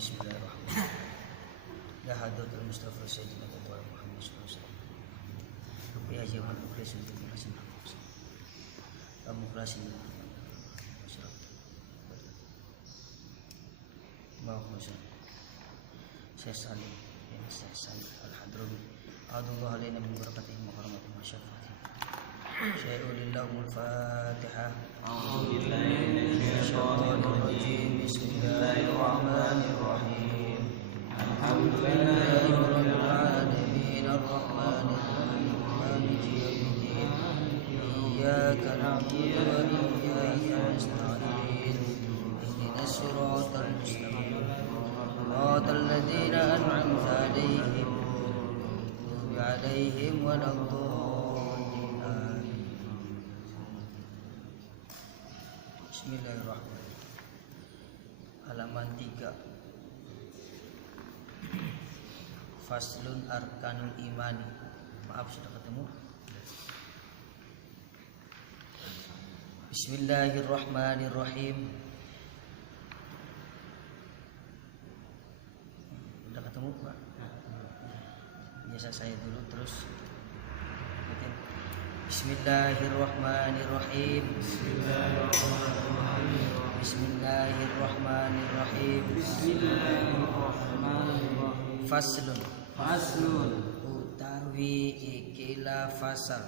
Bismillahirrahmanirrahim. Ya hadratul Mustafa Sayyidina Muhammad sallallahu alaihi wasallam. Ya jamal mukhlis untuk masing kamu mukhlasin Syekh Salim Al-Hadrami Adullah alaina min barakatihi wa karamatihi wa syafaatihi. Syai'ulillahul Fatihah. A'udzu billahi minasyaitonir rajim. Bismillahirrahmanirrahim. Alhamdulillahi rabbil alamin arrahmanir rahim maliki yaumiddin. Iyyaka na'budu wa iyyaka nasta'in. Ihdinas siratal mustaqim. Siratal ladzina an'amta 'alaihim ghairil 'alaihim waladdallin. Bismillahirrahmanirrahim. Halaman 3. Faslun arkanul imani. Maaf sudah ketemu. Bismillahirrahmanirrahim. Sudah ketemu, Pak? Biasa saya dulu terus ikutin. Bismillahirrahmanirrahim. Bismillahirrahmanirrahim. Faslun utawi ikilah fasal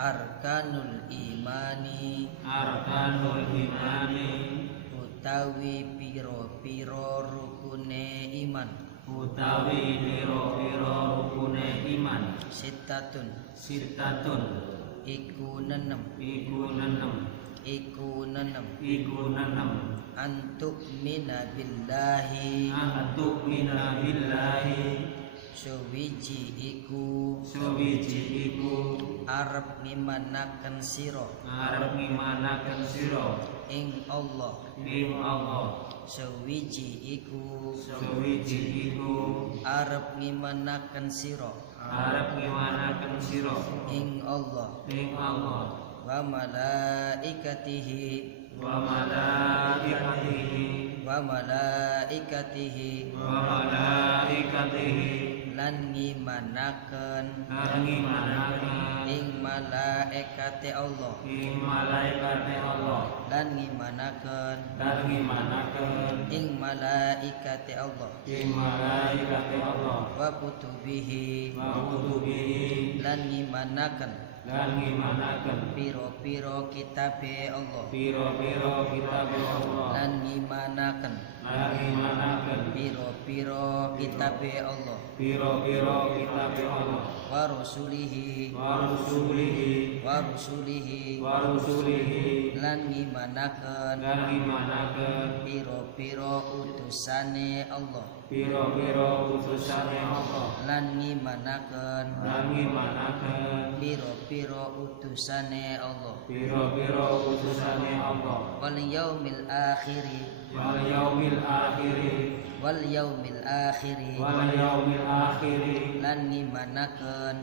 arkanul imani utawi piro-piro rukune iman sitatun iku nenem antuk mina billahi sewiji iku arep ngimanaken sira ing Allah sewiji iku arep ngimanaken sira ing Allah wa malaikatihi lan ngimanaken ing malaikate Allah lan ngimanaken ing malaikate Allah wa kutubihi lan ngimanaken piro-piro kitabe Allah lan ngimanaken piro-piro kitabe Allah wa rusulihi lan ngimanaken piro-piro utusane Allah lan ngimanaken piro-piro utusane Allah wal yaumil akhiri lan ngimanaken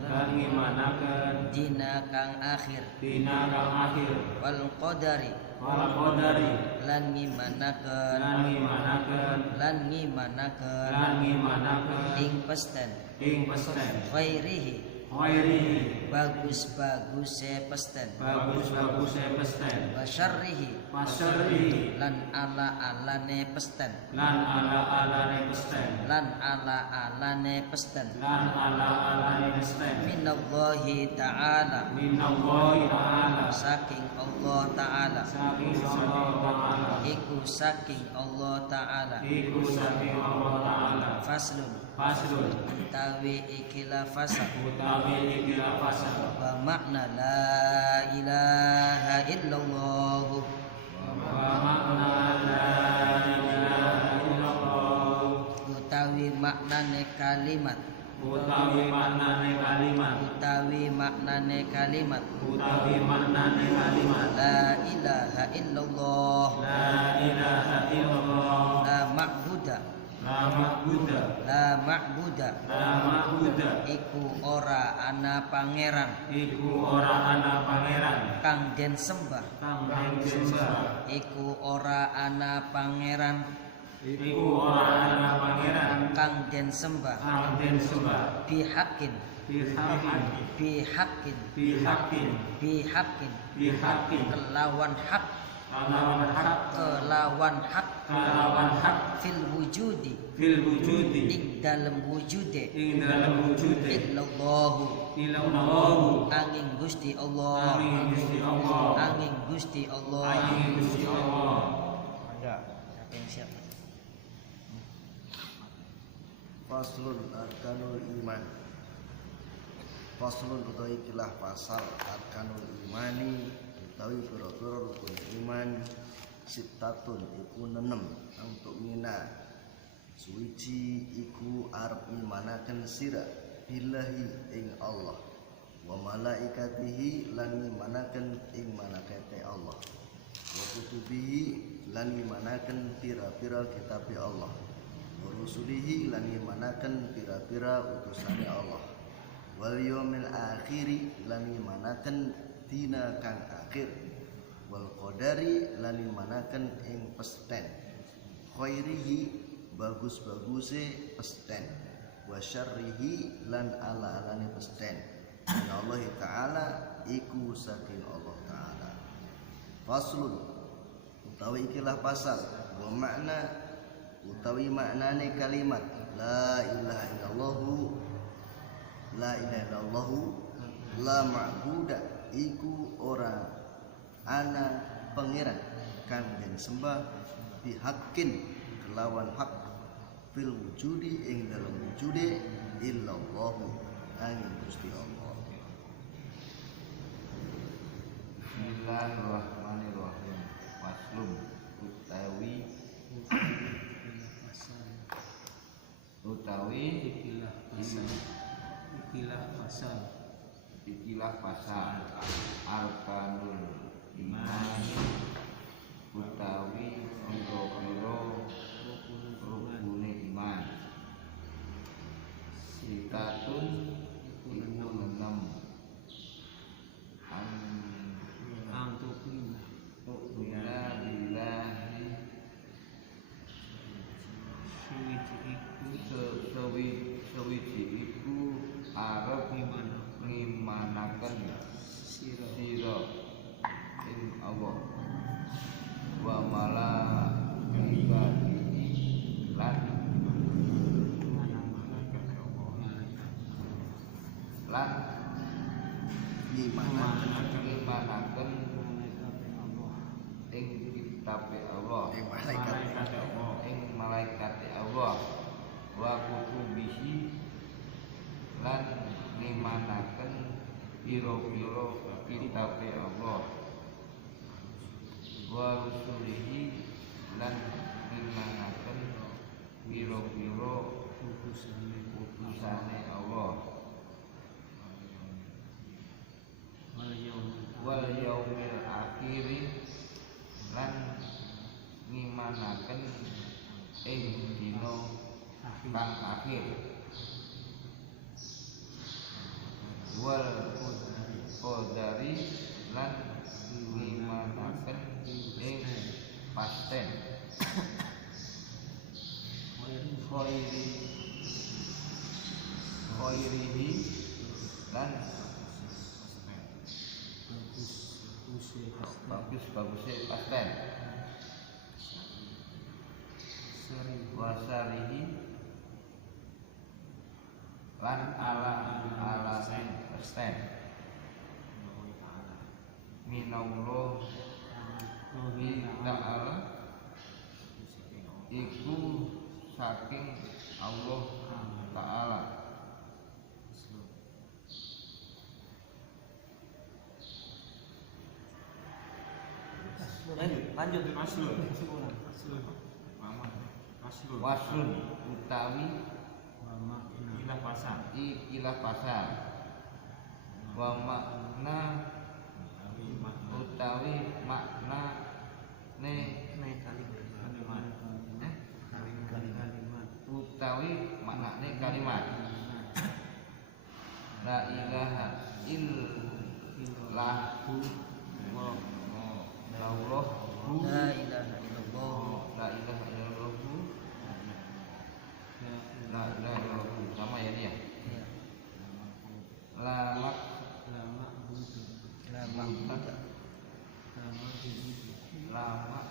dina kang akhir wal qadari lan ngimanaken ing pesten ghairihi bagus-baguse pesten wa syarrihi lan ala-alane pesten minallahi ta'ala saking Allah ta'ala iku saking Allah ta'ala faslun utawi ikilah fasal wa makna la ilaha illallah utawi maknane kalimat la ilaha illallah la ma'buda La ma'buda. La ma'buda. La ma'buda. Iku ora ana pangeran. Iku ora ana pangeran. Kang den sembah. Kang den sembah. Iku ora ana pangeran. Iku ora ana pangeran. Kang den sembah. Kang den sembah. Bihakin. Bihaqqin. Bihakin. Bihaqqin. Bihakin. Bihaqqin. Kelawan hak. Kelawan hak. Kelawan hak. Kelawan hak. Fil wujudi. Fil wujudi. Ing dalam wujude. Ing dalam wujude. Illallahu. Illallahu. Angin Gusti Allah. Angin Gusti Allah. Angin Gusti Allah. Angin Gusti Allah. Enggak, siapa yang siap? Faslun arkanul iman. Faslun utawi ikilah pasal arkanul imani utawi pira-pira rukun iman sitatun iku 6 untuk mina suwiji iku arep imanaken sira billahi ing Allah wa malaikatihi lan imanaken ing malaikate Allah wa kutubihi lan imanaken pira-pira kitabe Allah wa rusulihi lan imanaken pira-pira utusane Allah wal yaumil akhiri lan imanaken dina kang akhir wal qadari lan imanaken ing pesten khairihi bagus-baguse pesten wa syarrihi lan ala-alane pesten Allah taala iku saking Allah taala. Faslun utawi ikilah pasal wa makna utawi maknane kalimat la ilaha illallahu la ilaha illallahu la ma'buda iku ora ana pangeran kang den sembah bihaqqin kelawan hak fil wujudi ing dalam wujude illallahu angin Gusti Allah. Bismillahirrahmanirrahim. Faslun utawi ikilah pasal arkanul iman utawi pira-pira rukune iman sitatun iku 6 tu'mina billahi sewiji iku arep ngimanaken sira ing Allah wa malaikatihi lan ngimanaken ing kitabe Allah Ing malaikate Allah wa kutubihi lan ngimanaken pira-pira kitabe Allah wa rusulihi lan ngimanaken pira-pira utusane Allah wal yaumil akhiri lan ngimanaken ing dina kang akhir wal qadari lan ngimanaken ing pasten khairihi lan bagus-bagusnya pasten wasarihi lan ala-alasan pasten minallah ta'ala iku saking Allah ta'ala Lanjut. waslun utawi ikilah pasal wa makna utawi makna ne utawi maknane kalimat la ilaha illallah Allah La ilaha illallah. la ilaha illallah la ilaha illallah sama ya dia Ya. la mak La ma'budu. lama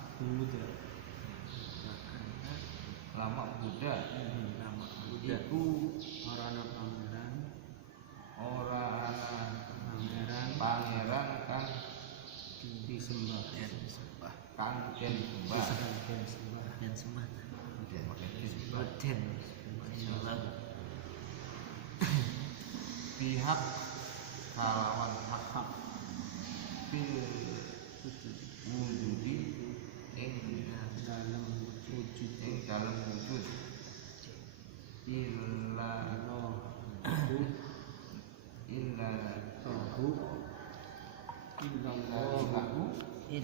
lama Buddha iku ora ana pangeran kang Disembah. kang den sembah Dan sembah. pihak kalawan hak fil wujudi ing dalam wujud illa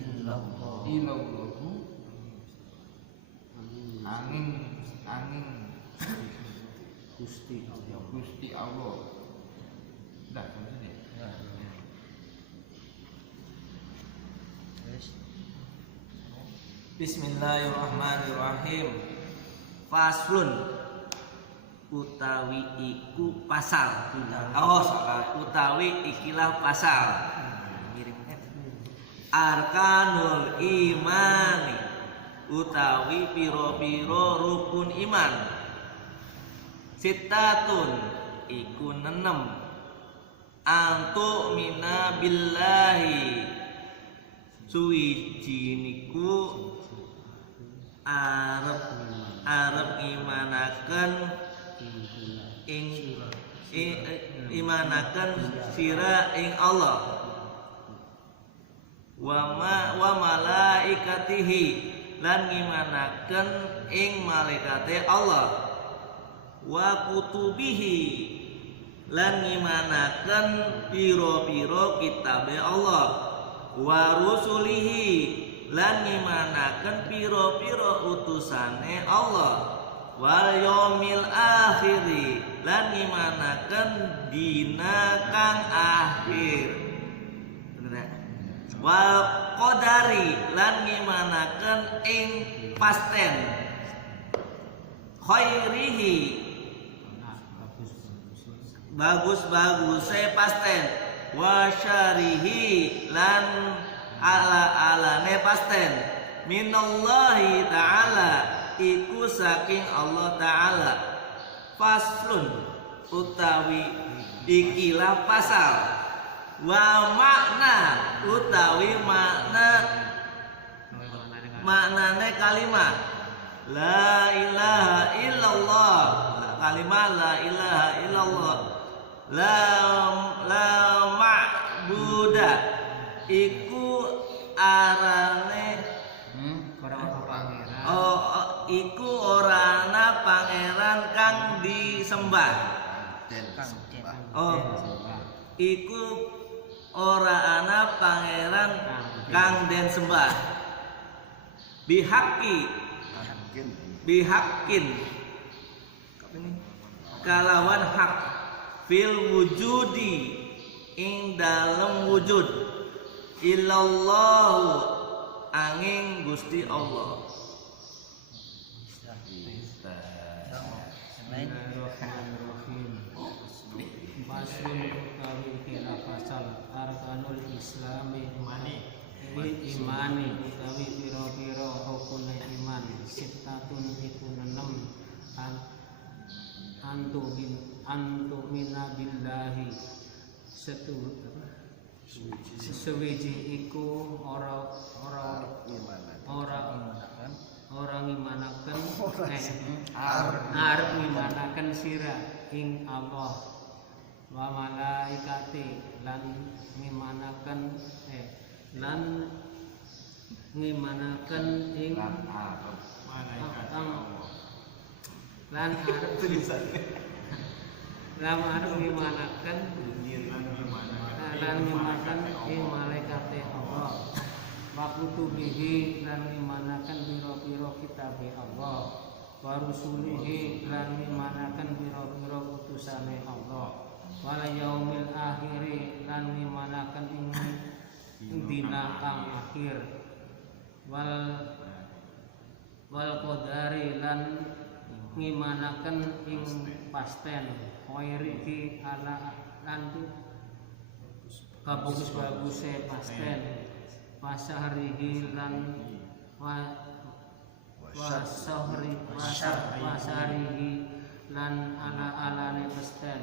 Illallah. illallahu angin Gusti Allah dah maksudnya Ya. Terus. Bismillahirrahmanirrahim. Faslun utawi iku pasal. Oh, salah. Utawi ikilah pasal. Arkanul imani utawi piro-piro rukun iman. Sitatun iku 6. Antu mina billahi suwiji niku arep imanaken imanaken sira ing Allah wa malaikatihi lan ngimanaken ing malaikate Allah wa kutubihi lan ngimanaken piro-piro kitabe Allah wa rusulihi lan ngimanaken piro-piro utusane Allah wal yaumil akhiri lan ngimanaken dina kang akhir bener wal qadari lan ngimanaken ing pasten khairihi bagus-baguse pasten wa syarihi lan ala-alane pasten minallahi ta'ala iku saking Allah ta'ala. Faslun utawi ikilah pasal wa makna utawi maknane kalimat la ilaha illallah, kalimat la ilaha illallah, la ma'buda iku arane iku ora ana pangeran kang disembah. Iku ora ana pangeran kang den sembah. Bihakin kalawan hak fil wujudi ing dalem wujud illallahu angin Gusti Allah. Faslun utawi ikilah pasal arkanul islami imani utawi pira-pira rukun iman sittatun iku 6 antu mina billahi sesuwiji iku orang ngimanaken arep ngimanaken sira ing Allah wa malaikati lan ngimanaken ing lan arep ngimanaken ing malaikate Allah wa kutubihi lan ngimanaken pira-pira kitabe Allah wa rusulihi lan ngimanaken pira-pira utusane Allah wal yaumil akhir lan ngimanaken ing dina kang akhir wal qadari lan ngimanaken ing pasten khairihi ala lan kabagus-baguse pasten wasahrihi lan wasahrihi lan ala-alane pasten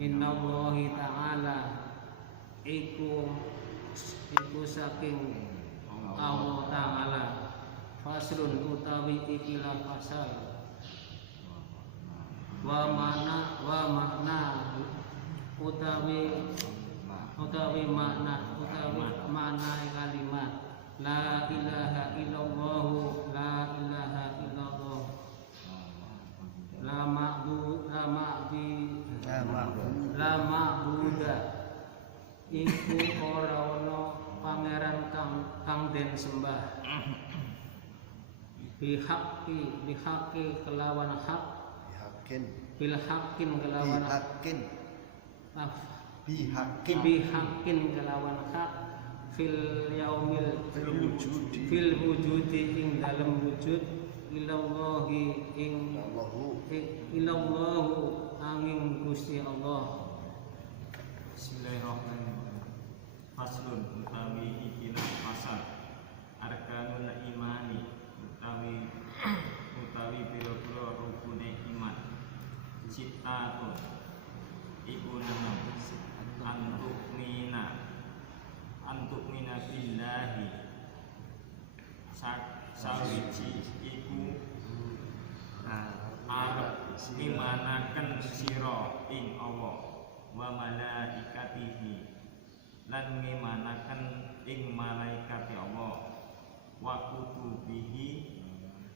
innallahi ta'ala iku saking Allah Ta'ala faslun utawi ikilah fasal wa makna utawi makna kalimat la ilaha illallah la ma'buda iku ora ana pangeran kang den sembah bihaqi kelawan hak bilhakin kelawan bihakin kelawan hak fil wujudi ing dalem wujud ilallahi ilallahu angin Gusti Allah. Bismillahirrahmanirrahim. Faslun utawi ikilah fasal arkanul imani utawi pira-pira rukune iman sitatun iku nenem antuk mina billahi sawiji iku arep ngimanaken sira ing Allah wa malaikatihi lan ngimanaken ing malaikate Allah wa kutubihi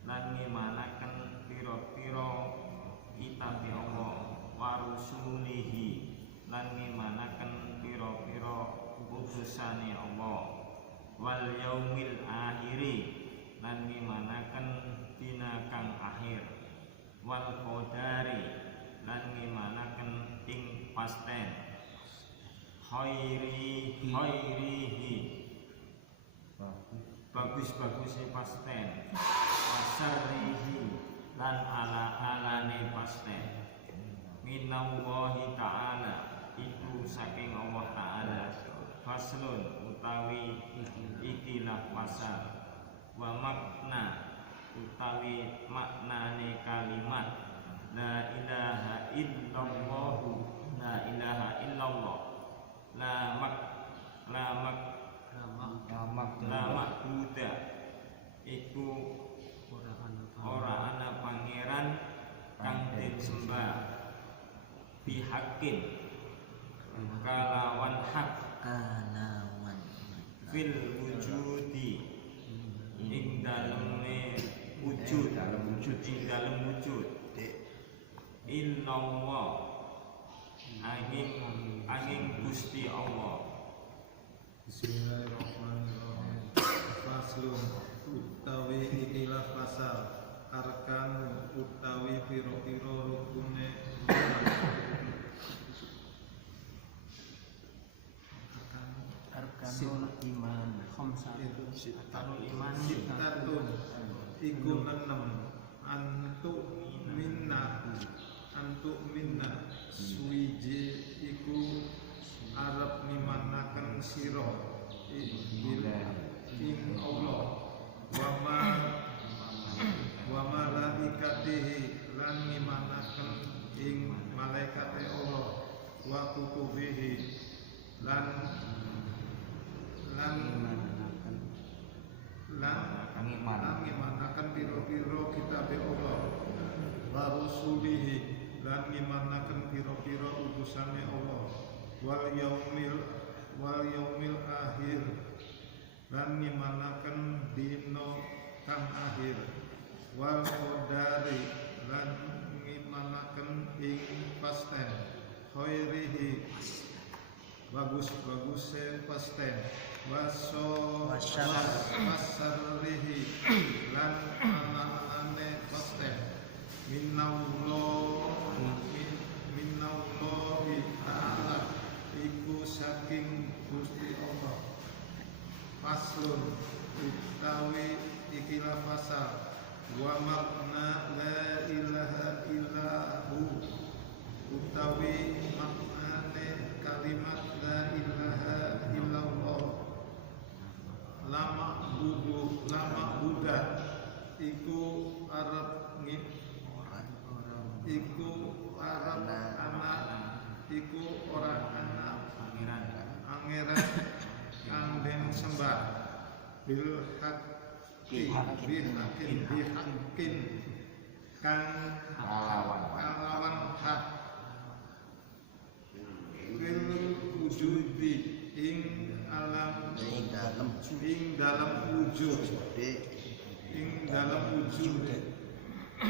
lan ngimanaken pira-pira kitabe Allah wa rusulihi lan ngimanaken pira-pira utusane Allah wal yaumil akhiri lan ngimanaken dina kang akhir wal qadari lan ngimanaken ing pasten khairihi bagus-bagusnya pasten wasarrihi lan ala-alane pasten minallahi ta'ala itu saking Allah ta'ala faslun utawi ikilah pasal wa makna utawi maknane kalimat la ilaha illallah la makbuda iku ora ana pangeran kang den sembah bihakin kalawan hak fil wujudi ing daleme wujud illallah angin Gusti Allah. Bismillahirrahmanirrahim. Faslun utawi ikilah fasal arkan utawi piro-piro rukune Arkanul iman khamsatun sitatun iku nenem antuk minna suwiji iku arep nimanaken sira ing Allah wa malaikatihi lan nimanaken ing malaikate Allah wa kutubihi lan ngimanaken piro-piro kitabe Allah wa rusulihi lan ngimanaken piro-piro utusane Allah wal yaumil akhir lan ngimanaken dina kang akhir wal qadari lan ngimanaken ing pasten khairihi bagus-baguse pasten wasarrihi lan ana-anane pasten Minallahi ta'ala iku saking Gusti Allah. Faslun utawi ikilah fasal wa makna la ilaha illahu utawi maknane kalimat la ilaha illallah. Lama buddha iku Arab iku Arab anak iku orang anak pangeran kang den sembah bil haqqi bihaqqin kang kalawan hak fil wujudi ing alam ing dalam wujud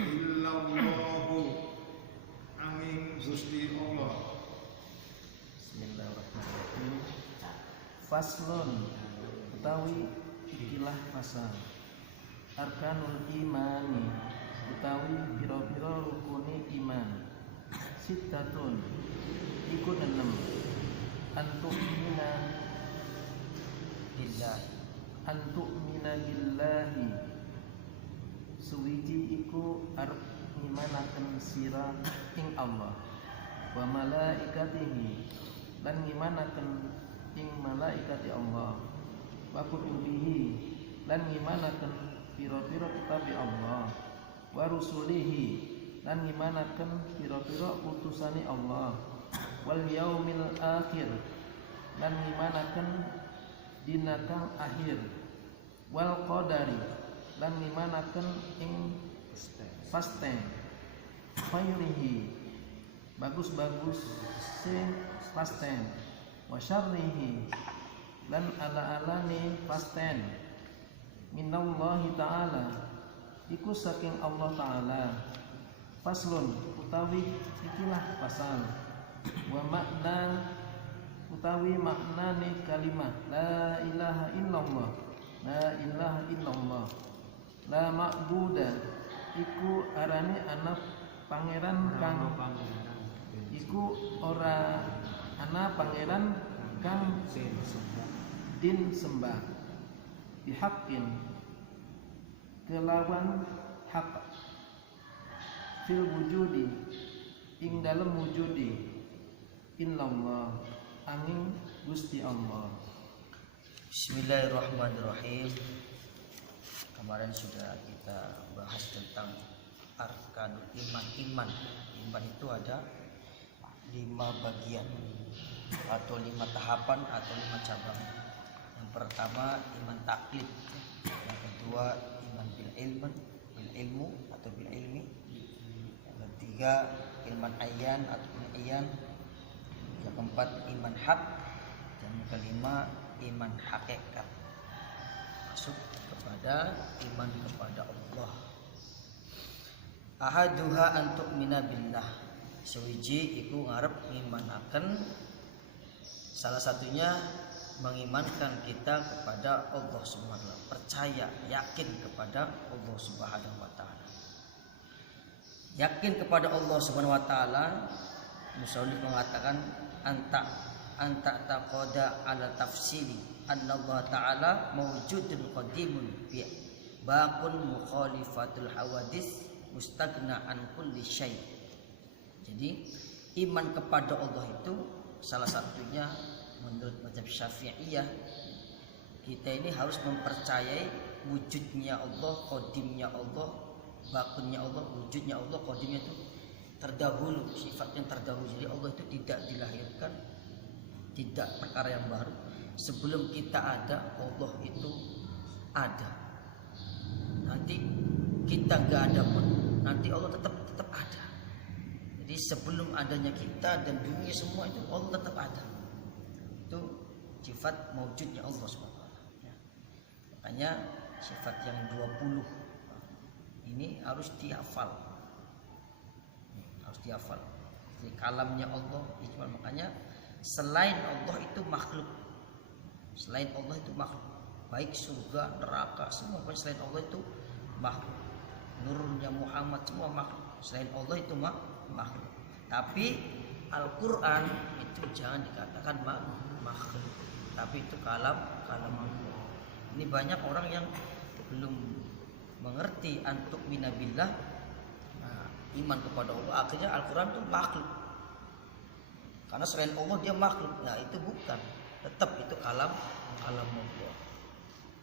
illallahu angin Gusti Allah. Bismillahirrahmanirrahim. Faslun utawi ikilah fasal arkanul imani utawi pira-pira rukune iman sittatun iku 6 antu'mina billahi suwiji iku arep ngimanaken sira ing Allah wa malaikatihi lan ngimanaken ing malaikati Allah wa kutubihi lan ngimanaken pira-pira kitab Allah wa rusulihi lan ngimanaken pira-pira utusane Allah wal yaumil akhir lan ngimanaken dina kang akhir wal qadari lan ngimanaken ing pasten khairihi bagus-bagus sing pasten wa syarrihi lan ala-alane pasten minallahi ta'ala iku saking Allah ta'ala. Faslun utawi ikilah pasal wa makna utawi maknane kalimat la ilaha illallah la ma'buda iku arane ana pangeran kang iku ora ana pangeran kang din sembah bihaqqin kelawan hak fil wujudi ing dalam wujudi illallah angin Gusti Allah. Bismillahirrahmanirrahim. Kemarin sudah kita bahas tentang arkanul iman. Iman itu ada 5 bagian atau 5 tahapan atau 5 cabang. Yang pertama iman taklid, yang kedua iman bil ilmu atau bil ilmi, yang ketiga iman ayyan atau ayyan, yang keempat iman hak, dan yang kelima iman hakikat, masuk kepada iman kepada Allah. Ahaduha antuk mina billah, sewiji iku ngarep ngimanaken, salah satunya mengimankan kita kepada Allah Subhanahu wa taala, percaya yakin kepada Allah Subhanahu wa taala. Yakin kepada Allah Subhanahu wa taala, musannif mengatakan anta taqada ala tafsili anna Allah ta'ala mawjudun qadimun bi baqun mukhalifatul hawadis mustaghna an kulli syai'. Jadi iman kepada Allah itu salah satunya menurut mazhab Syafi'iyah, kita ini harus mempercayai wujudnya Allah, qadimnya Allah, bakunnya Allah, wujudnya Allah, qadimnya itu terdahulu, sifat yang terdahulu. Jadi Allah itu tidak dilahirkan, tidak perkara yang baru. Sebelum kita ada, Allah itu ada. Nanti kita gak ada pun, nanti Allah tetap ada. Jadi sebelum adanya kita dan dunia semua itu Allah tetap ada. Itu sifat mewujudnya Allah SWT. Makanya sifat yang 20 ini harus dihafal. Jadi kalamnya Allah ijmal. Makanya selain Allah itu makhluk. Baik surga, neraka, semua selain Allah itu makhluk. Nurnya Muhammad semua makhluk. Selain Allah itu makhluk. Tapi Al-Quran itu jangan dikatakan makhluk, tapi itu kalam Allah. Ini banyak orang yang belum mengerti antuk minabillah, iman kepada Allah, akhirnya Al-Quran itu makhluk. Karena selain Allah dia makhluk. Nah itu bukan, tetap itu kalam Allah.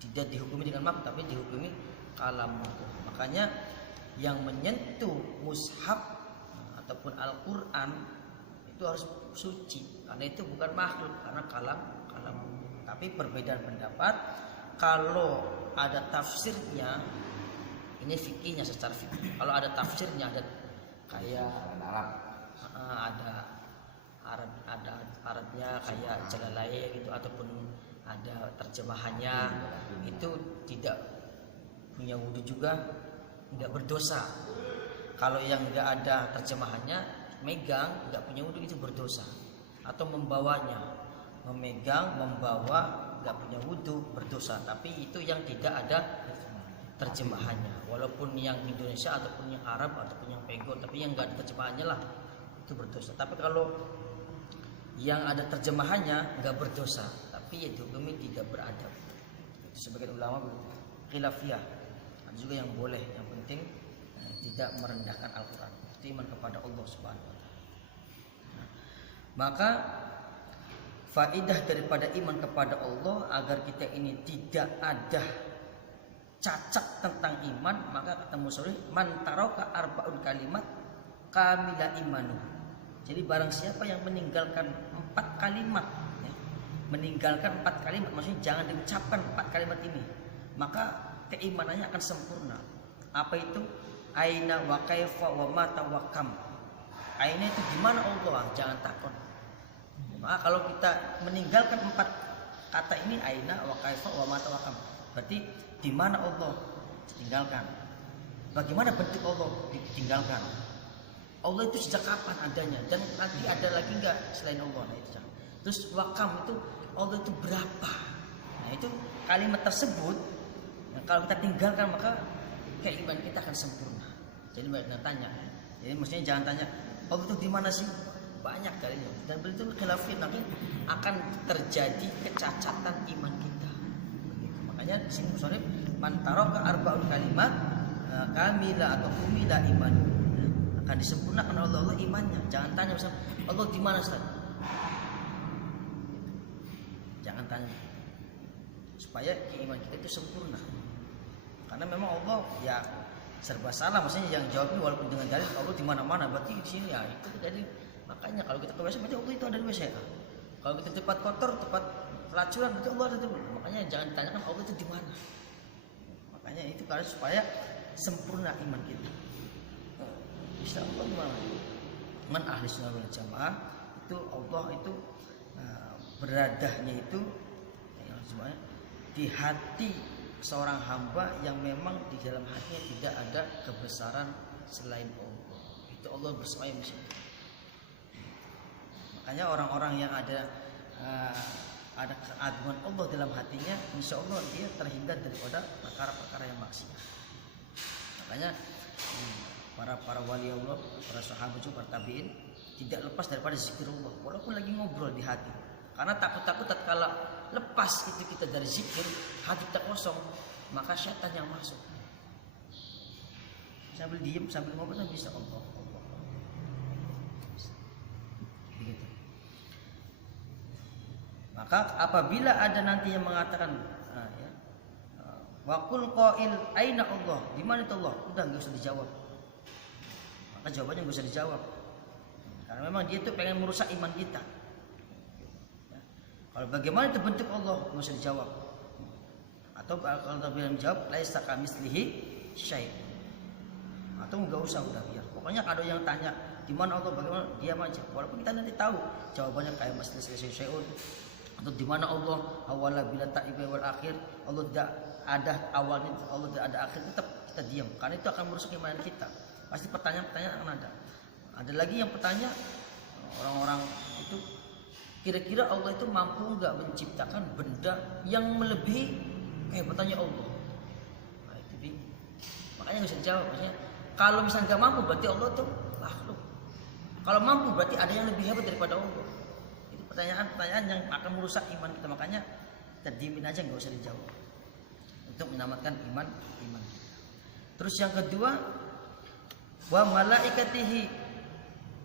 Tidak dihukumi dengan makhluk, tapi dihukumi kalam Allah. Makanya yang menyentuh mushaf ataupun Al-Quran itu harus suci, karena itu bukan makhluk, karena kalam. Tapi perbedaan pendapat, kalau ada tafsirnya, ini fikihnya secara fikih. Kalau ada tafsirnya, ada kayak ada Arabnya kayak Jalalain gitu, ataupun ada terjemahannya, itu tidak punya wudhu juga tidak berdosa. Kalau yang nggak ada terjemahannya, megang nggak punya wudhu itu berdosa. Atau membawanya, memegang, membawa nggak punya wudhu berdosa. Tapi itu yang tidak ada terjemahannya. Walaupun yang Indonesia ataupun yang Arab ataupun yang Pego, tapi yang nggak ada terjemahannya lah itu berdosa. Tapi kalau yang ada terjemahannya nggak berdosa, tapi ya dihukumi tidak beradab. Itu sebagian ulama khilafiyah. Ada juga yang boleh, yang penting tidak merendahkan Al-Quran. Itu iman kepada Allah Subhanahu wa Ta'ala. Maka faidah daripada iman kepada Allah agar kita ini tidak ada cacat tentang iman, maka kata Musyrih, man taraka arba'un kalimat kamila imanu. Jadi barang siapa yang meninggalkan 4 kalimat, ya, meninggalkan 4 kalimat, maksudnya jangan diucapkan 4 kalimat ini, maka keimanannya akan sempurna. Apa itu? Aina wa kaifa wa mata wa kam. Aina itu di mana Allah, jangan takut. Maka kalau kita meninggalkan 4 kata ini, aina wa kaifa wa mata wa kam, berarti di mana Allah ditinggalkan. Bagaimana bentuk Allah ditinggalkan. Allah itu sejak kapan adanya, dan nanti ada lagi enggak selain Allah. Nah, itu. Terus wakam itu Allah itu berapa. Nah itu kalimat tersebut, nah, kalau kita tinggalkan maka keimanan kita akan sempurna. Jadi banyak tanya. Jadi maksudnya jangan tanya Allah itu di mana sih? Banyak kalinya. Dan begitu khilafin, nanti akan terjadi kecacatan iman kita. Begitu. Makanya sing Musyrih man taraka arba'ul kalimat kamila atau kumila iman. Akan disempurnakan oleh Allah imannya. Jangan tanya misalnya Allah di mana Ustaz? Jangan tanya. Supaya iman kita itu sempurna. Karena memang Allah ya serba salah, maksudnya yang jawabnya walaupun dengan dalil Allah di mana-mana, berarti di sini ya itu jadi. Makanya kalau kita ke WC berarti Allah itu ada di WC. Kalau kita tempat kotor, tempat pelacuran, berarti Allah ada di mana. Makanya jangan ditanyakan Allah itu di mana. Makanya itu karena supaya sempurna iman kita. Insya Allah gimana? Man ahli sunnah wal jamaah itu Allah itu beradanya itu semuanya di hati seorang hamba yang memang di dalam hatinya tidak ada kebesaran selain Allah. Itu Allah bersemayam di situ. Makanya orang-orang yang ada keagungan Allah dalam hatinya, insya Allah dia terhindar daripada perkara-perkara yang maksiat. Makanya para wali Allah, para sahabat juga, para tabiin tidak lepas daripada zikirullah walaupun lagi ngobrol di hati. Karena takut tatkala lepas itu kita dari zikir, hati kita kosong, maka syaitan yang masuk. Sambil diem, sambil ngobrol bisa Allah. Begitu. Maka apabila ada nanti yang mengatakan wa qul qail aina Allah, di mana itu Allah? Udah enggak usah dijawab. Maka jawabannya enggak usah dijawab. Karena memang dia tuh pengen merusak iman kita. Kalau bagaimana itu bentuk Allah, enggak usah dijawab. Atau kalau tak bilang jawab, laisa kamitslihi syai'. Atau enggak usah, udah biar. Pokoknya kalau yang tanya di mana Allah, bagaimana, diam aja. Walaupun kita nanti tahu jawabannya kayak maslis syai'un. Atau di mana Allah awala bila ta'ibi wal akhir, Allah tidak ada awalnya, Allah tidak ada akhir, tetap kita diam. Karena itu akan merusak iman kita. Pasti pertanyaan-pertanyaan akan ada. Ada lagi yang bertanya, orang-orang itu kira-kira Allah itu mampu enggak menciptakan benda yang melebihi kehebatannya Allah? Nah, itu bingung. Makanya nggak bisa dijawab. Maksudnya Kalau misalnya nggak mampu berarti Allah tuh makhluk. Kalau mampu berarti ada yang lebih hebat daripada Allah. Itu pertanyaan-pertanyaan yang akan merusak iman kita. Makanya kita diemin aja, nggak usah dijawab untuk menyelamatkan iman kita. Terus yang kedua, wa malaikatihi,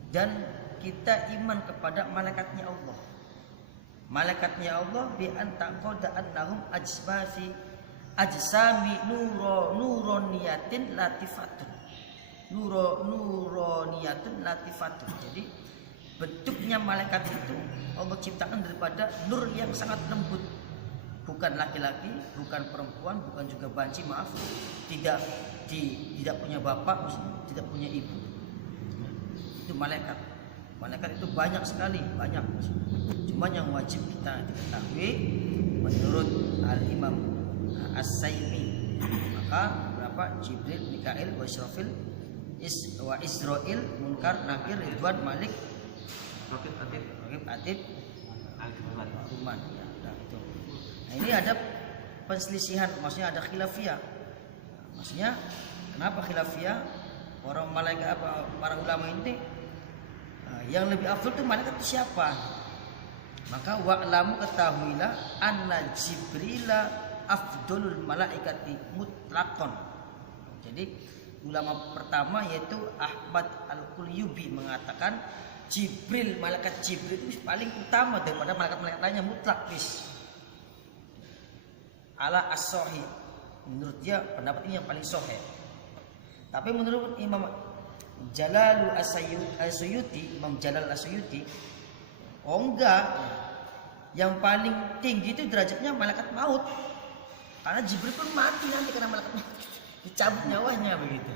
dan kita iman kepada malaikatnya Allah. Malaikatnya Allah bi an taqada annahum ajsami nuroniyatin latifatun. Nuroniatun latifatun. Jadi bentuknya malaikat itu Allah ciptakan daripada nur yang sangat lembut. Bukan laki-laki, bukan perempuan, bukan juga banci, maaf. Tidak punya bapak, tidak punya ibu. Itu malaikat. Malaikat itu banyak sekali, banyak. Cuma yang wajib kita diketahui menurut Al-Imam As-Saimi, maka berapa? Jibril, Mikail, wa Israfil, wa Israil, Munkar, Nakir, Ridwan, Malik, Raqib, Atid, Al-Ruman. Ya, itu. Nah, ini ada perselisihan, maksudnya ada khilafiyah. Maksudnya kenapa khilafiyah? Orang malaikat apa para ulama ini yang lebih afdal itu malaikat itu siapa? Maka wa'lamu, ketahuilah anna Jibrila afdalul malaikati mutlaqan. Jadi ulama pertama yaitu Ahmad Al-Qulyubi mengatakan Jibril, malaikat Jibril itu paling utama daripada malaikat-malaikat lainnya mutlak bis. Ala as-sahih. Menurut dia pendapat ini yang paling sahih. Tapi menurut Imam Jalal As-Suyuti, Imam Jalal As-Suyuti, oh enggak, yang paling tinggi itu derajatnya malaikat maut. Karena Jibril pun mati nanti karena malaikat maut, dicabut nyawanya begitu.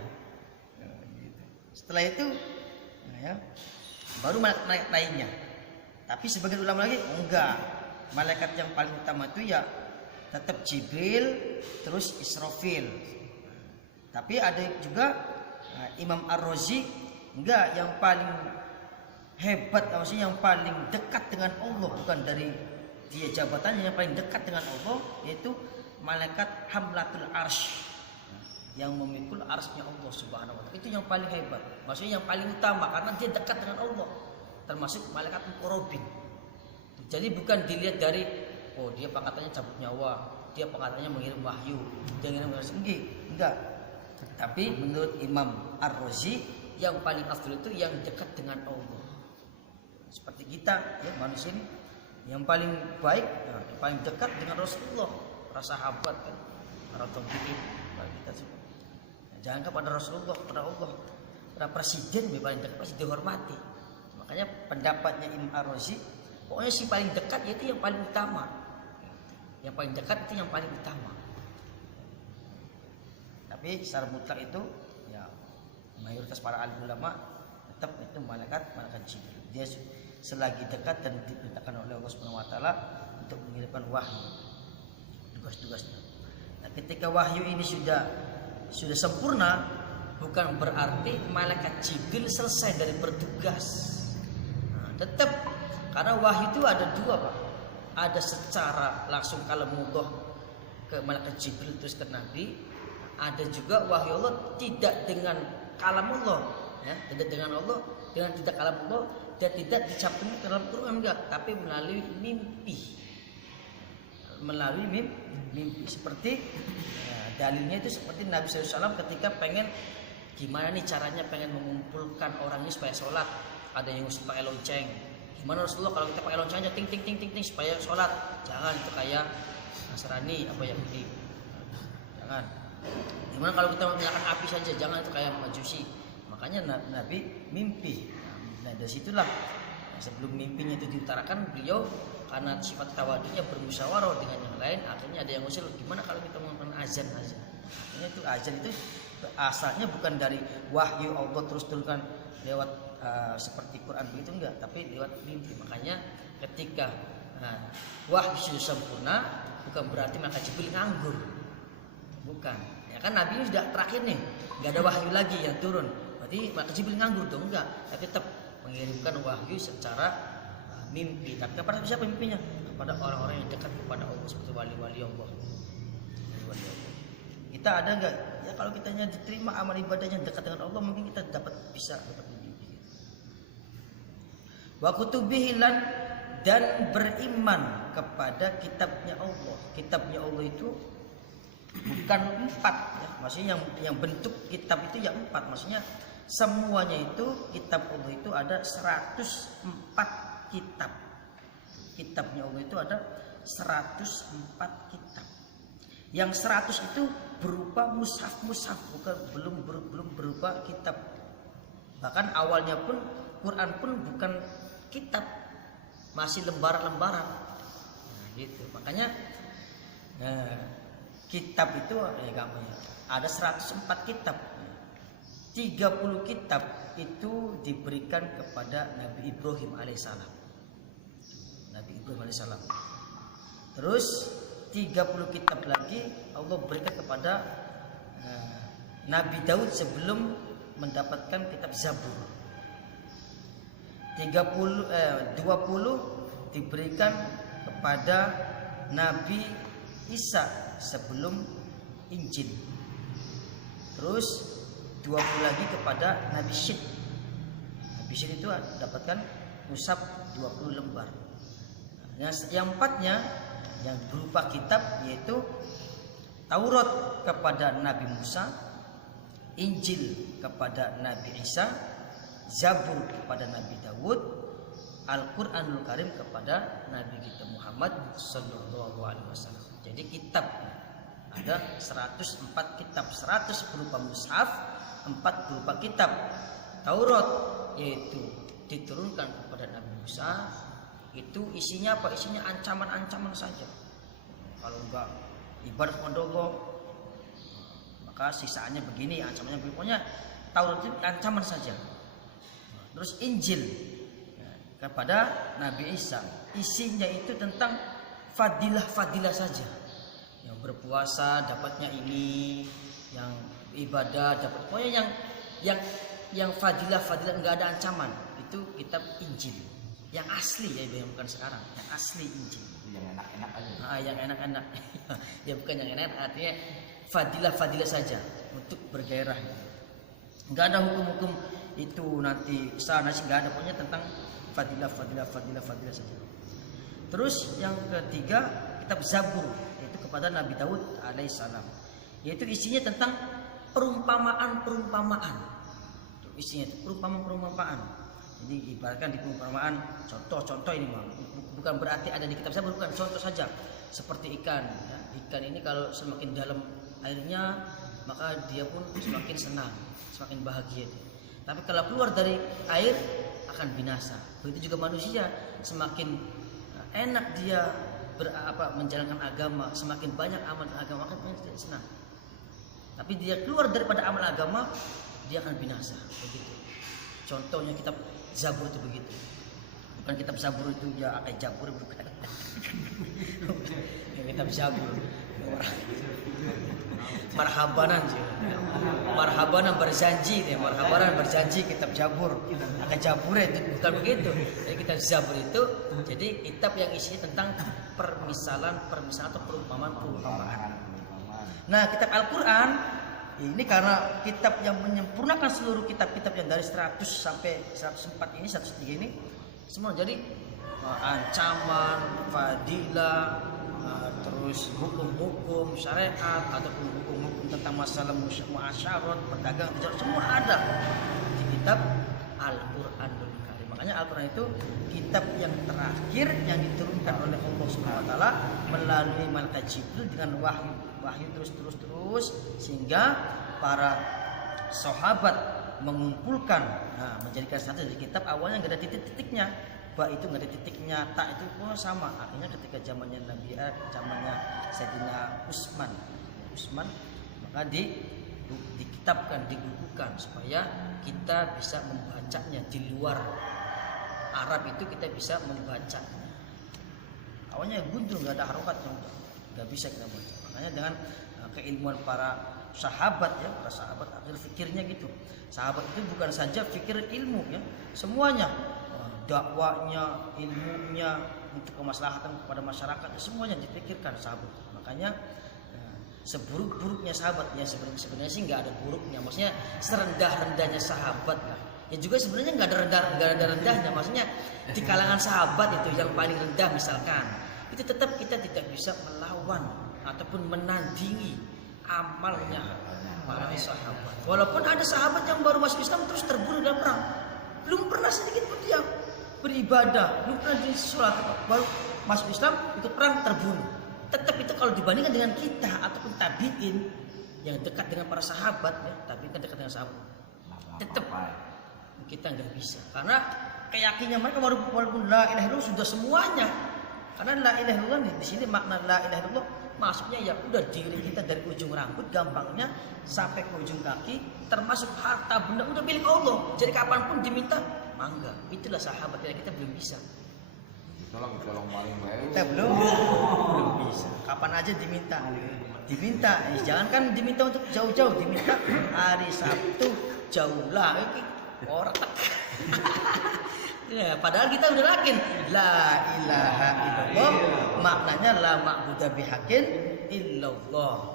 Setelah itu, ya, baru malaikat lainnya. Tapi sebagian ulama lagi, oh enggak, malaikat yang paling utama itu ya tetap Jibril, terus Israfil. Tapi ada juga Imam Ar-Razi, enggak, yang paling hebat, maksudnya yang paling dekat dengan Allah, bukan dari dia jabatannya, yang paling dekat dengan Allah yaitu malaikat Hamlatul Arsy, yang memikul arsy-nya Allah Subhanahu wa taala. Itu yang paling hebat, maksudnya yang paling utama karena dia dekat dengan Allah, termasuk malaikat Muqarrabin. Jadi bukan dilihat dari oh dia pangkatannya cabut nyawa, dia pangkatannya mengirim wahyu, dia mengirim enggak. Tapi menurut Imam Ar-Razi yang paling afdal itu yang dekat dengan Allah. Seperti kita ya, manusia ini yang paling baik ya, yang paling dekat dengan Rasulullah, para sahabat kan, para tabi'in, kita semua. Jangan kepada Rasulullah, kepada Allah, kepada presiden yang paling dekat pasti dihormati. Makanya pendapatnya Imam Ar-Razi, pokoknya si paling dekat yaitu yang paling utama. Yang paling dekat itu yang paling utama. Tapi secara mutlak itu ya mayoritas para alim ulama tetap itu malaikat Jibril. Dia selagi dekat dan diperintahkan oleh Allah Subhanahu wa taala untuk mengirimkan wahyu, tugas-tugasnya. Nah, ketika wahyu ini sudah sempurna, bukan berarti malaikat Jibril selesai dari bertugas. Nah, tetap karena wahyu itu ada dua, Pak. Ada secara langsung kalamullah ke malaikat Jibril terus ke Nabi. Ada juga wahyu Allah tidak dengan kalamullah, ya, tidak dengan Allah, dengan tidak kalamullah, dan tidak dicampurkan ke dalam Quran enggak, tapi melalui mimpi. Melalui mimpi seperti ya, dalilnya itu seperti Nabi SAW ketika pengen gimana nih caranya pengen mengumpulkan orang ini supaya sholat, ada yang mesti pakai lonceng. Gimana Rasulullah kalau kita pakai lonceng aja ting ting ting ting ting supaya sholat? Jangan, itu kayak Nasrani apa Yahudi. Jangan. Gimana kalau kita menyalakan api saja? Jangan, itu kayak Majusi. Makanya Nabi mimpi. Nah dari situlah sebelum mimpinya itu diutarakan, beliau karena sifat tawadunya bermusyawarah dengan yang lain, akhirnya ada yang usul gimana kalau kita melakukan azan. Akhirnya itu azan itu asalnya bukan dari wahyu Allah terus turunkan lewat seperti Quran begitu enggak, tapi lewat mimpi. Makanya ketika wahyu sudah sempurna, bukan berarti maka Jibril nganggur, bukan. Ya kan Nabi ini sudah terakhir nih, nggak ada wahyu lagi yang turun, berarti maka Jibril nganggur dong, enggak. Tapi tetap mengirimkan wahyu secara mimpi. Tapi kepada siapa mimpinya? Kepada orang-orang yang dekat kepada Allah seperti wali-wali Allah. Kita ada nggak? Ya kalau kitanya diterima amal ibadahnya dekat dengan Allah, mungkin kita bisa dapat lebih. Wa kutubihi dan beriman kepada kitabnya Allah. Kitabnya Allah itu bukan 4 ya. Maksudnya yang bentuk kitab itu yang 4. Maksudnya semuanya itu kitab Allah itu ada 104 kitab. Kitabnya Allah itu ada 104 kitab. Yang 100 itu berupa mushaf, bukan belum berupa kitab. Bahkan awalnya pun Quran pun bukan kitab, masih lembaran-lembaran. Nah, gitu. Makanya kitab itu gampangnya ada 104 kitab. 30 kitab itu diberikan kepada Nabi Ibrahim alaihissalam. Terus 30 kitab lagi Allah berikan kepada Nabi Daud sebelum mendapatkan kitab Zabur. 20 diberikan kepada Nabi Isa sebelum Injil. Terus 20 lagi kepada Nabi Syed. Nabi Syed itu dapatkan mushaf 20 lembar. Yang 4-nya yang berupa kitab yaitu Taurat kepada Nabi Musa, Injil kepada Nabi Isa, Zabur kepada Nabi Daud, Al-Quranul Karim kepada Nabi kita Muhammad Sallallahu Alaihi Wasallam. Jadi kitab ada 104 kitab, 100 berupa mushaf, 4 berupa kitab. Taurat yaitu diturunkan kepada Nabi Musa, itu isinya apa? Isinya ancaman-ancaman saja. Kalau enggak ibadah kepada Allah, maka sisaannya begini, ancamannya begini. Pokoknya Taurat itu ancaman saja. Terus Injil kepada Nabi Isa, isinya itu tentang fadilah-fadilah saja. Yang berpuasa dapatnya ini, yang ibadah dapat, pokoknya yang fadilah-fadilah enggak ada ancaman. Itu kitab Injil. Yang asli ya, bukan sekarang, yang asli Injil. Yang enak-enak aja. Yang enak-enak. Ya bukan yang enak, artinya fadilah-fadilah saja untuk bergairah. Enggak ada hukum-hukum itu nanti sana sih, enggak ada, pokoknya tentang fadilah saja. Terus yang ketiga kitab Zabur, yaitu kepada Nabi Daud alaihissalam. Yaitu isinya tentang perumpamaan. Isinya itu perumpamaan. Jadi ibaratkan di perumpamaan, contoh ini bang, bukan berarti ada di kitab Zabur, bukan, contoh saja. Seperti ikan, ya. Ikan ini kalau semakin dalam airnya maka dia pun semakin senang, semakin bahagia. Tapi kalau keluar dari air akan binasa. Begitu juga manusia, semakin enak dia menjalankan agama, semakin banyak amal agama akan tidak senang. Tapi dia keluar daripada amal agama, dia akan binasa. Begitu. Contohnya kitab Zabur itu begitu. Bukan kitab Zabur itu ya akai Zabur, bukan. Ya, kitab Zabur. Marhabanan berjanji, marhabanan berjanji kitab Zabur. Akai Zabur itu bukan begitu. Jadi kitab Zabur itu jadi kitab yang isinya tentang permisalan atau perumpamaan. Nah, kitab Al-Qur'an ini karena kitab yang menyempurnakan seluruh kitab-kitab yang dari 100 sampai 104 ini, 103 ini semua. Jadi ancaman, fadilah, terus hukum-hukum syariat ataupun hukum-hukum tentang masalah muasyarat, perdagangan, semua ada di kitab Al-Qur'anul Karim. Makanya Al-Qur'an itu kitab yang terakhir yang diturunkan oleh Allah Subhanahu wa taala melalui malaikat Jibril dengan wahyu terus sehingga para sahabat mengumpulkan, menjadikan satu dari kitab. Awalnya nggak ada titik-titiknya, itu nggak ada titiknya, tak itu pun sama. Akhirnya ketika zamannya Nabi, zamannya Sayyidina Utsman, maka dikitabkan, dibukukan supaya kita bisa membacanya di luar Arab, itu kita bisa membacanya. Awalnya gundul, nggak ada harokat, nggak bisa kita baca. Makanya dengan keilmuan para sahabat akhir fikirnya gitu. Sahabat itu bukan saja fikir ilmu ya, semuanya, dakwanya, ilmunya untuk kemaslahatan kepada masyarakat, semuanya dipikirkan sahabat. Makanya seburuk-buruknya sahabat ya, sebenarnya sih nggak ada buruknya, maksudnya serendah-rendahnya sahabat lah ya, juga sebenarnya nggak ada rendahnya, maksudnya di kalangan sahabat itu yang paling rendah misalkan, itu tetap kita tidak bisa melawan ataupun menandingi amalnya para sahabat. Walaupun ada sahabat yang baru masuk Islam terus terbunuh dalam perang, belum pernah sedikit pun dia beribadah, belum pernah di sholat, baru masuk Islam ikut perang terbunuh. Tetap itu kalau dibandingkan dengan kita ataupun tabiin yang dekat dengan para sahabat ya, tabiin kan dekat dengan sahabat, tetap kita nggak bisa, karena keyakinan mereka walaupun la ilaha illallah sudah semuanya. Karena la ilaha illallah di sini makna la ilaha illallah maksudnya ya udah diri kita dari ujung rambut gampangnya sampai ke ujung kaki, termasuk harta benda udah milik Allah. Jadi kapanpun diminta mangga. Itulah sahabat ya, kita belum bisa. Tolong paling baik. Kita belum bisa. Kapan aja diminta. Jangan kan diminta untuk jauh-jauh, diminta hari Sabtu jauh lah. Orang. Ya, padahal kita udah yakin la ilaha illallah maknanya la ma'budu bihaqqin illallah.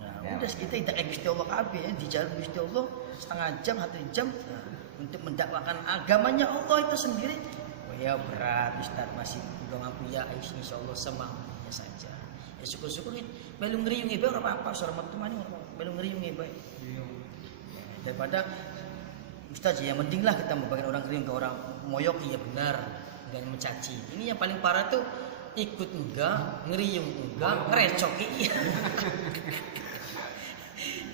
Nah, udah kita tidak Gusti Allah kabeh ya, di jalan Gusti Allah setengah jam, 1 jam untuk mendakwakan agamanya Allah itu sendiri. Oh ya berat Ustaz, masih belum mampu ya, insyaallah semampunya saja. Ya syukur-syukur melu ngriyungi bae ora apa-apa, sora metu mani melu ngriyungi bae. Daripada Ustaz ya mendinglah kita membagikan orang ngeriung ke orang moyok, iya benar, enggak mencaci. Ini yang paling parah tuh ikut enggak, ngeriung enggak, ngerecoki iya.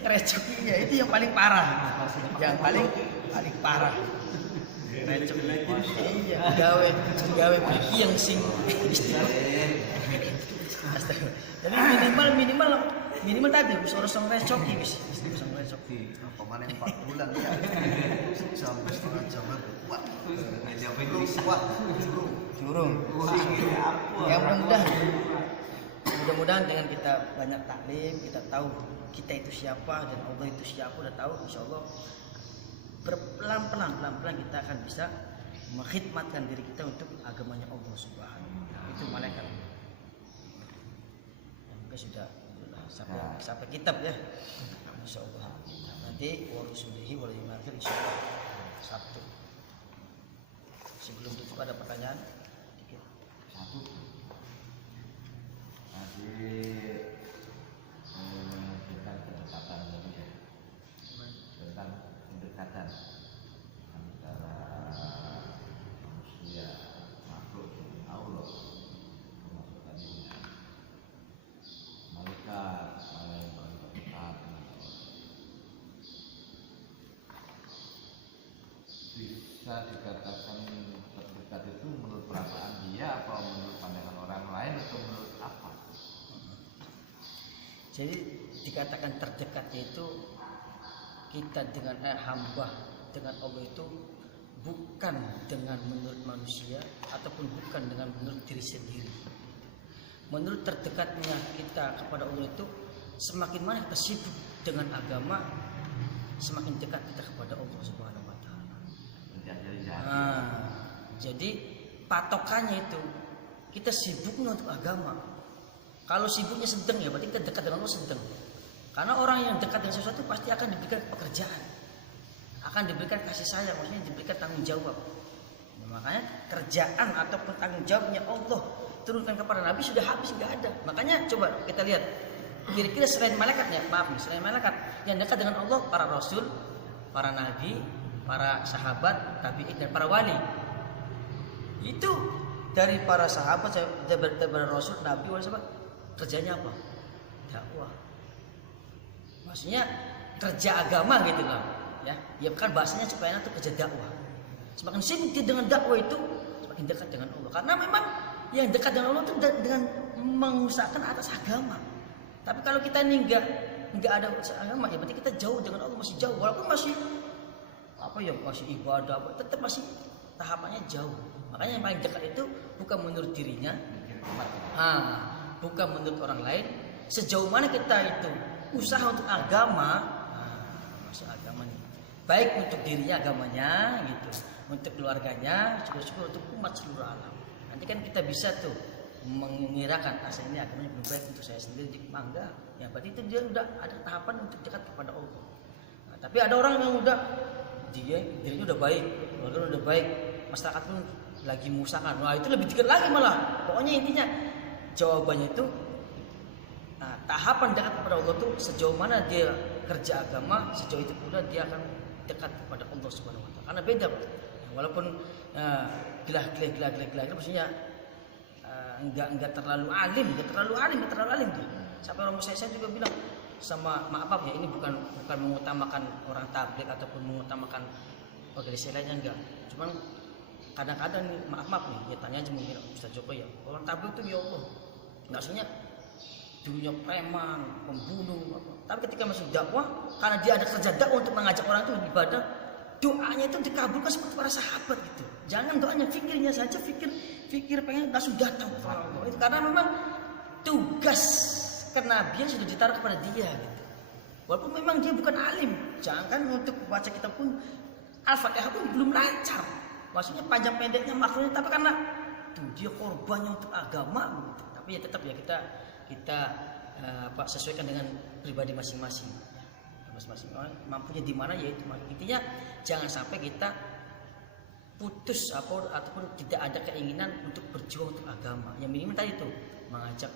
Ngerecoki iya, itu yang paling parah. Yang paling parah. Ngerecok iya, gawe biki yang sing istilah. Jadi minimal tadi bisa harus ngerecoki bisa ngerecoki. Kemarin 4 bulan ya sampai setengah jam kuat curung ya, mudah-mudahan dengan kita banyak taklim, kita tahu kita itu siapa dan Allah itu siapa, udah tahu, insyaallah pelan-pelan kita akan bisa mengkhidmatkan diri kita untuk agamanya Allah Subhanahu wa taala. Itu malaikat mungkin sudah sampai kitab ya, insyaallah. Nanti warusulihi wal imakhir insyaallah Sabtu. Sebelum tutup ada pertanyaan dikit. Satu. Masih tentang kedekatan tadi ya. Tentang kedekatan antara manusia makhluk dengan Allah, termasuk tadi malaikat dekat. Bisa dikatakan terdekat itu menurut perasaan dia atau menurut pandangan orang lain atau menurut apa? Jadi dikatakan terdekatnya itu kita dengan hamba dengan Allah itu bukan dengan menurut manusia ataupun bukan dengan menurut diri sendiri. Menurut terdekatnya kita kepada Allah itu semakin mana kita sibuk dengan agama, semakin dekat kita kepada Allah Subhanahu wa taala. Nah, jadi patokannya itu kita sibuknya untuk agama. Kalau sibuknya sedang ya berarti kita dekat dengan Allah sedang. Karena orang yang dekat dengan sesuatu pasti akan diberikan pekerjaan, akan diberikan kasih sayang, maksudnya diberikan tanggung jawab. Nah, makanya kerjaan ataupun tanggung jawabnya Allah turunkan kepada Nabi sudah habis, nggak ada. Makanya coba kita lihat kira-kira selain malaikatnya, selain malaikat yang dekat dengan Allah, para rasul, para nabi, para sahabat, tabi'in dan para wali. Itu dari para sahabat, dari para rasul, nabi, wali, sahabat, kerjanya apa? Dakwah. Maksudnya kerja agama gitu kan. Ya kan bahasanya supaya itu kerja dakwah. Semakin sibuk dengan dakwah itu semakin dekat dengan Allah. Karena memang yang dekat dengan Allah itu dengan mengusahakan atas agama. Tapi kalau kita ini enggak ada agama, ya berarti kita jauh dengan Allah, masih jauh. Walaupun masih masih ibadah, tetap masih tahapannya jauh. Makanya yang paling dekat itu bukan menurut dirinya, bukan menurut orang lain. Sejauh mana kita itu usaha untuk agama, masuk agama nih. Baik untuk dirinya agamanya gitu, untuk keluarganya, syukur-syukur untuk umat seluruh alam. Nanti kan kita bisa tuh mengirakan asal ini agamanya belum baik untuk saya sendiri di mangga, ya berarti itu dia udah ada tahapan untuk dekat kepada Allah. Nah, tapi ada orang yang udah dirinya udah baik, keluarga udah baik, masyarakat pun lagi mengusahakan, nah itu lebih dekat lagi malah. Pokoknya intinya jawabannya itu tahapan dekat kepada Allah tuh sejauh mana dia kerja agama, sejauh itu pula dia akan dekat kepada Allah Subhanahu wa taala. Karena beda, walaupun gelah maksudnya enggak terlalu alim dia. Sampai orang saya juga bilang sama maaf ya, ini bukan mengutamakan orang tabligh ataupun mengutamakan organisasi lainnya, enggak. Cuman kadang-kadang nih maaf nih, dia tanya aja mungkin Ustaz Joko ya, orang tabligh itu ya Allah, maksudnya dulunya preman, pembunuh, apa. Tapi ketika masuk dakwah, karena dia ada kerja dakwah untuk mengajak orang itu ibadah, doanya itu dikabulkan seperti para sahabat gitu. Jangan doanya, fikirnya saja, fikir pengen langsung datang kepada Allah. Itu karena memang tugas kenabian sudah ditaruh kepada dia gitu. Walaupun memang dia bukan alim, jangan untuk baca kitab pun Al-Fatihah pun belum lancar. Maksudnya panjang pendeknya maksudnya, tapi karena dia korbannya untuk agama gitu. Tapi ya tetap ya kita sesuaikan dengan pribadi masing-masing. Masing-masing orang mampunya di mana, ya itu intinya jangan sampai kita putus ataupun tidak ada keinginan untuk berjuang untuk agama. Yang minimal tadi itu mengajak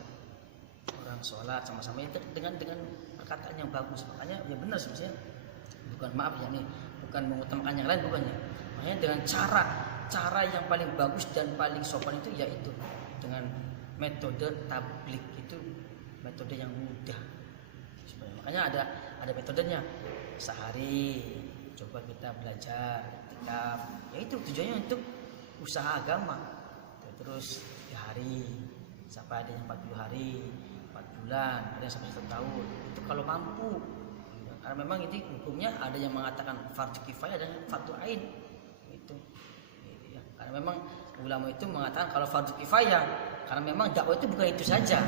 orang sholat sama-sama itu dengan perkataan yang bagus. Makanya ya benar sebenarnya, bukan maaf ya nih, bukan mengutamakan yang lain, bukan ya. Makanya dengan cara yang paling bagus dan paling sopan itu yaitu dengan metode tabligh, itu metode yang mudah. Makanya ada metodenya. Sehari coba kita belajar kitab, yaitu tujuannya untuk usaha agama. Terus 3 hari, sampai ada yang 40 hari, 4 bulan, ada yang sampai 1 tahun. Itu kalau mampu. Karena memang itu hukumnya ada yang mengatakan fardhu kifayah dan fardhu ain. Itu ya. Karena memang ulama itu mengatakan kalau fardhu kifayah, karena memang dakwah itu bukan itu saja,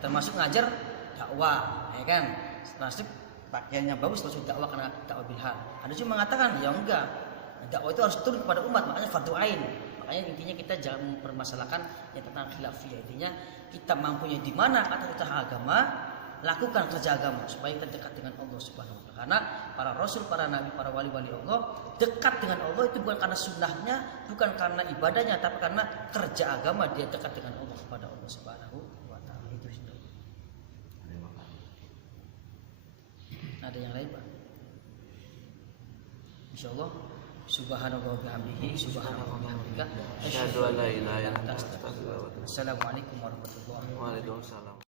termasuk ngajar dakwah, ya kan, termasuk pakaiannya bagus termasuk dakwah karena dakwah bilhal. Ada juga mengatakan ya enggak, dakwah itu harus turun kepada umat, makanya fardhu ain. Makanya intinya kita jangan mempermasalahkan yang tentang khilafiyah. Intinya kita mampunya di mana kata kita agama, lakukan kerja agama supaya kita dekat dengan Allah Subhanahu wa taala. Karena para rasul, para nabi, para wali-wali Allah dekat dengan Allah itu bukan karena sunnahnya, bukan karena ibadahnya, tapi karena kerja agama dia dekat dengan Allah kepada Allah Subhanahu wa taala. Itu sudah. Ada yang lain, Pak? Insyaallah. Subhanallah wa bihamdihi, subhanallah wa bihamdika, asyhadu an la ilaha illa anta, astaghfiruka wa atubu ilaik. Assalamualaikum warahmatullahi wabarakatuh. Waalaikumsalam.